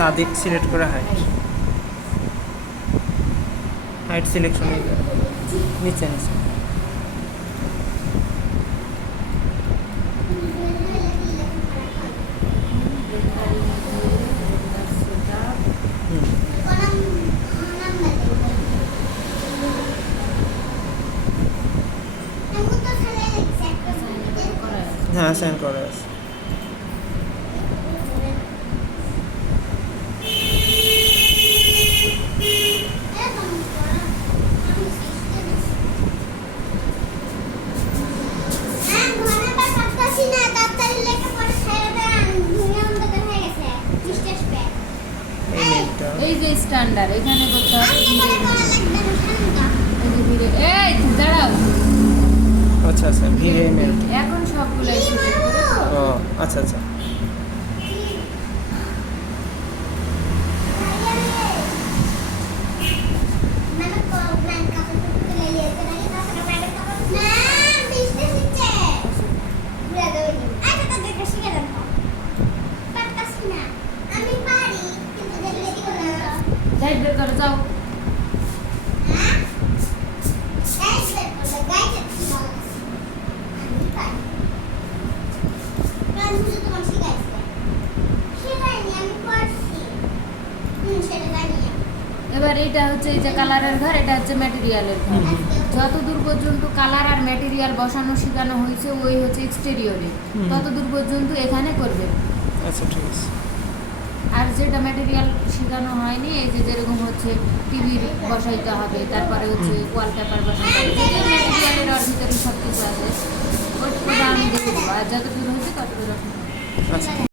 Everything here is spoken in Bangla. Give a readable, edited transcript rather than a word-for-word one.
সাদিক সিলেক্ট করে হাইট সিলেকশন নিচে নিচে হ্যাঁ সেন্ড করে আছে এই যে স্ট্যান্ডার্ড এখানে করতে হবে এই দাঁড়াও আচ্ছা আচ্ছা ভিড়ে মেল এখন সবগুলো ও আচ্ছা আচ্ছা যাই বের করে যাও এবার এটা হচ্ছে এই যে কালারের ঘর, এটা হচ্ছে ম্যাটেরিয়ালের ঘর। যতদূর পর্যন্ত কালার আর ম্যাটেরিয়াল বসানো শেখানো হয়েছে ওই হচ্ছে এক্সটেরিয়রে, ততদূর পর্যন্ত এখানে করবে। আচ্ছা ঠিক আছে। আর যেটা ম্যাটেরিয়াল শেখানো হয়নি, এই যে যেরকম হচ্ছে টিভি বসাইতে হবে, তারপরে হচ্ছে ওয়ালপেপার বসাইতে হবে, ম্যাটেরিয়ালের ওর ভিতরে সব কিছু আছে, ওটা আমি দেখে দেবো। আর যতদূর হচ্ছে ততদূর। আচ্ছা।